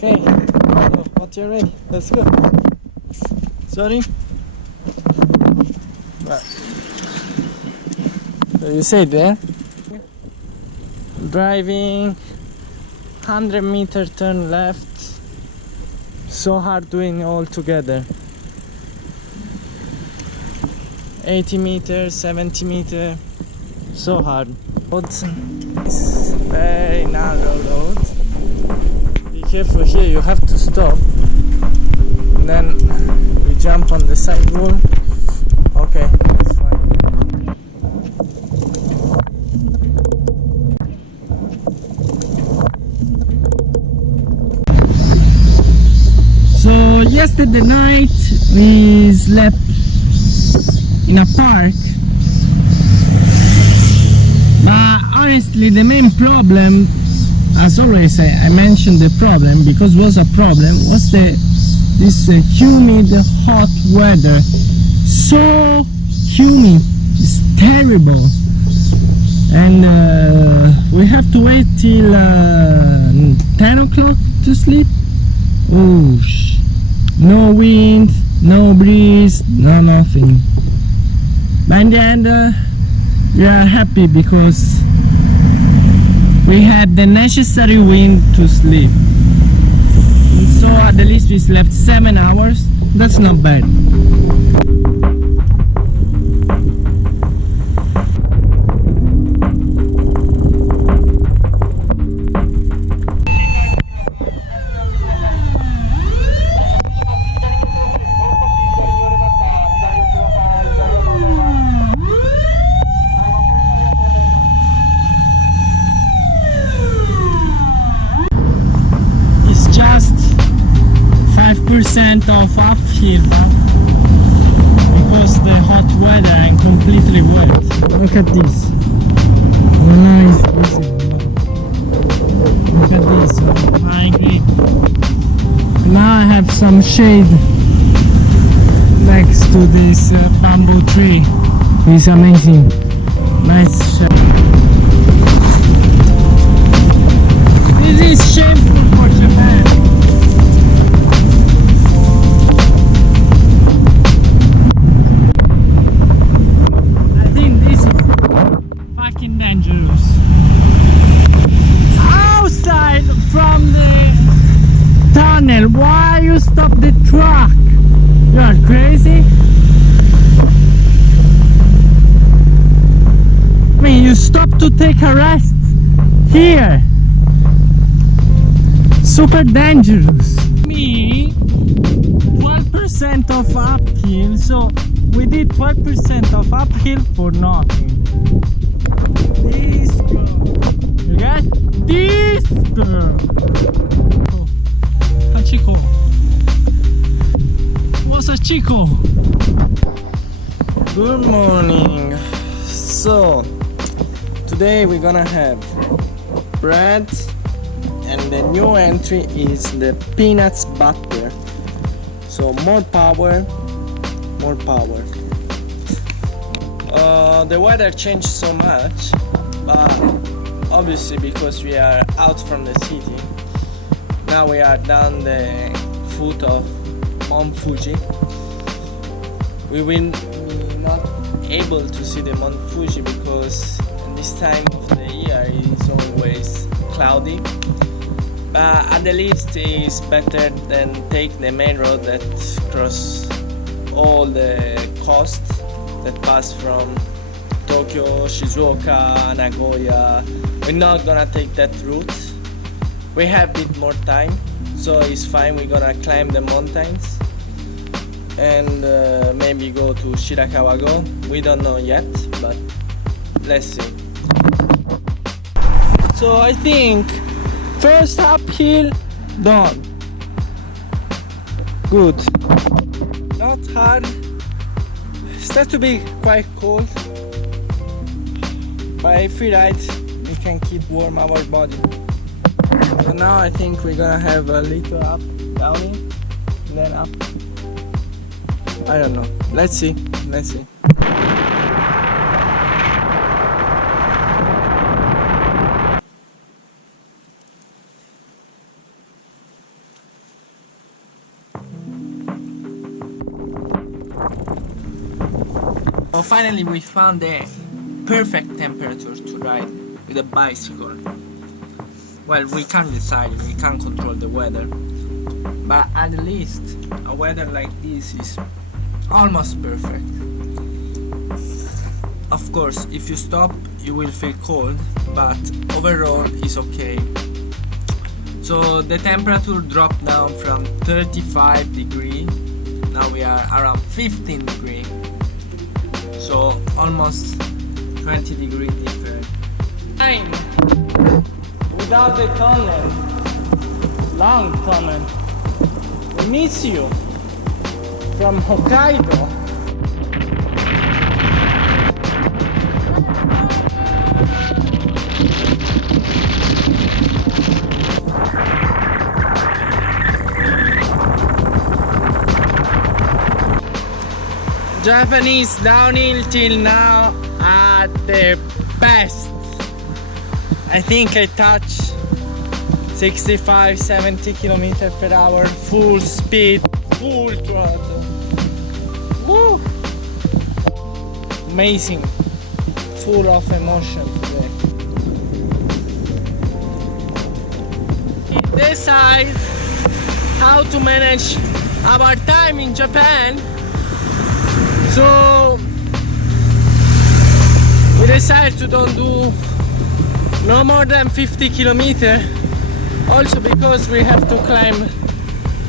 Okay, so once you're ready, let's go. Sorry? Right. So you say there? Driving 100-meter turn left. So hard doing all together. 80 meters, 70 meters. So hard. It's very narrow road. Be careful here, you have to stop. And then we jump on the side wall. Okay, that's fine. So yesterday night we slept in a park, but honestly the main problem, as always I mentioned the problem because it was a problem, was this humid hot weather. So humid, it's terrible, and we have to wait till 10 o'clock to sleep. Ooh, no wind, no breeze, no nothing. But in the end, we are happy because we had the necessary wind to sleep. And so at the least we slept 7 hours. That's not bad. Of uphill because the hot weather and completely wet. Look at this. Nice visible. Look at this. High grip. Now I have some shade next to this bamboo tree. It's amazing. Nice shade. This is shameful for Japan. Why you stop the truck? You are crazy? I mean, you stop to take a rest here. Super dangerous. Me, 12% of uphill, so we did 12% of uphill for nothing. This girl. You got this girl. Chico. What's a Chico? Good morning. So today we're gonna have bread, and the new entry is the peanuts butter. So more power, more power. The weather changed so much, but obviously because we are out from the city. Now we are down the foot of Mount Fuji. We will be not able to see the Mount Fuji because this time of the year is always cloudy. But at the least it's better than take the main road that cross all the coast that pass from Tokyo, Shizuoka, Nagoya. We're not gonna take that route. We have a bit more time, so it's fine. We're gonna climb the mountains and maybe go to Shirakawa-go. We don't know yet, but let's see. So I think first uphill done. Good. Not hard. Starts to be quite cold, but if we ride, we can keep warm our body. So now I think we're gonna have a little up, down, and then up. I don't know. Let's see. Let's see. So finally we found the perfect temperature to ride with a bicycle. Well, we can't decide, we can't control the weather, but at least a weather like this is almost perfect. Of course, if you stop you will feel cold, but overall it's okay. So the temperature dropped down from 35 degrees, now we are around 15 degrees, so almost 20 degrees different. Time without the tunnel, long tunnel. We miss you from Hokkaido. Japanese downhill till now at the best. I think I touched 65-70 km/h, full speed, full throttle. Woo! Amazing, full of emotion today. We decide how to manage our time in Japan. So we decided to don't do no more than 50 kilometers, also because we have to climb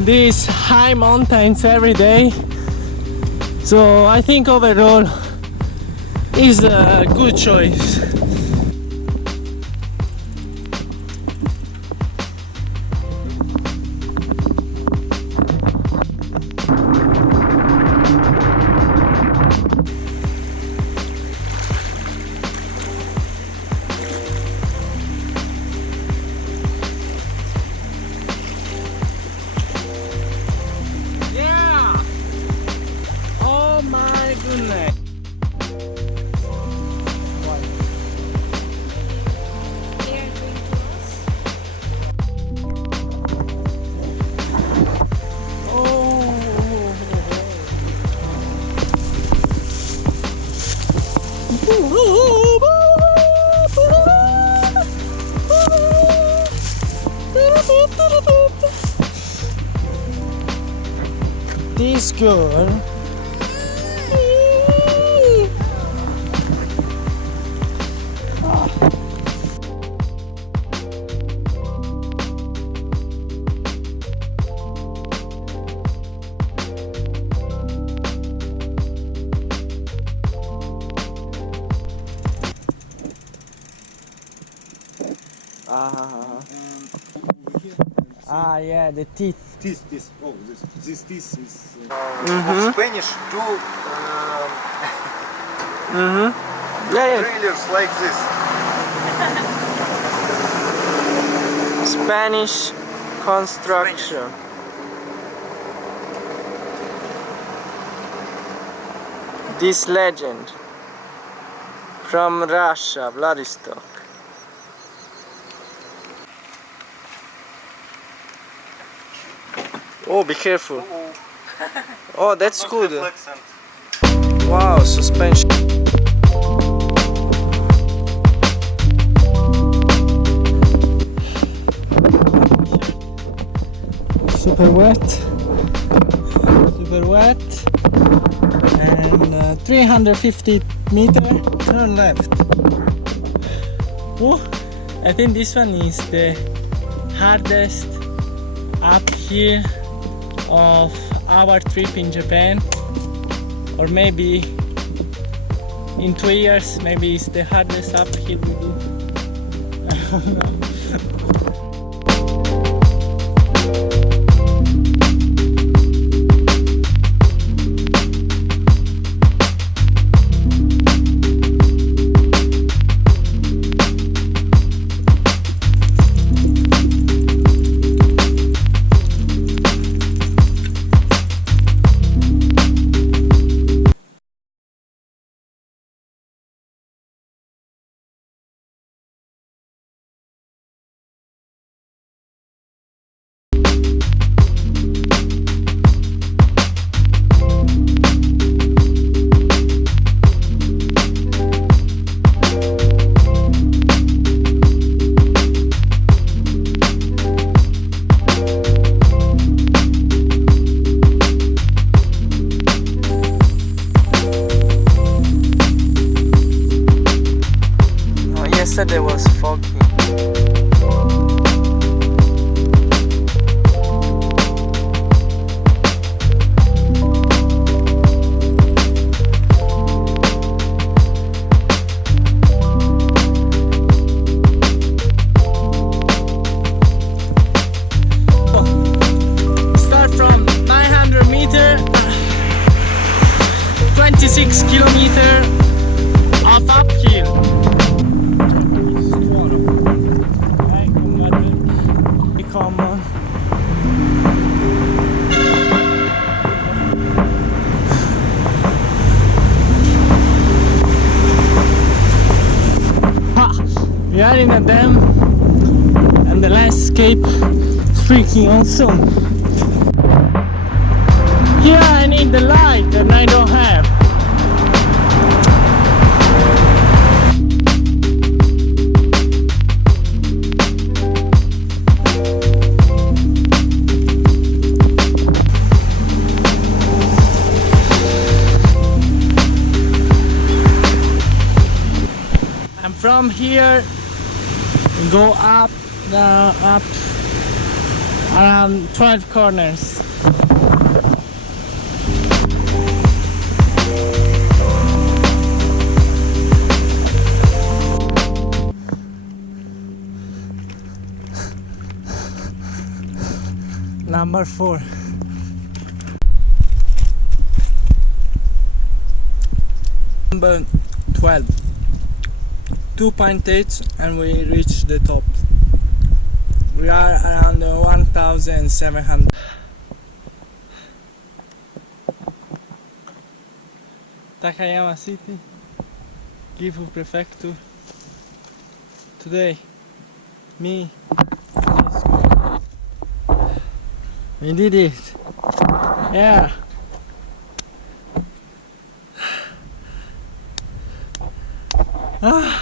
these high mountains every day. So I think overall is a good choice. This girl yeah, the teeth. This. Oh, this teeth is Mhm. of Spanish to Yeah, trailers like this. Spanish construction. This legend from Russia, Vladivostok. Oh, be careful. Oh, that's good. Wow, suspension. Super wet. Super wet. And 350 meter, turn left. Oh, I think this one is the hardest uphill of our trip in Japan, or maybe in 2 years, maybe it's the hardest uphill we do. I don't know. 6 kilometer of uphill. Come on. We are in a dam and the landscape is freaking awesome. Here I need the light and I don't have. And from here we go up around 12 corners. Number 4. Number 12. 2.8 and we reach the top. We are around 1,700. Takayama City, Gifu Prefecture. Today, we did it. Yeah. Ah.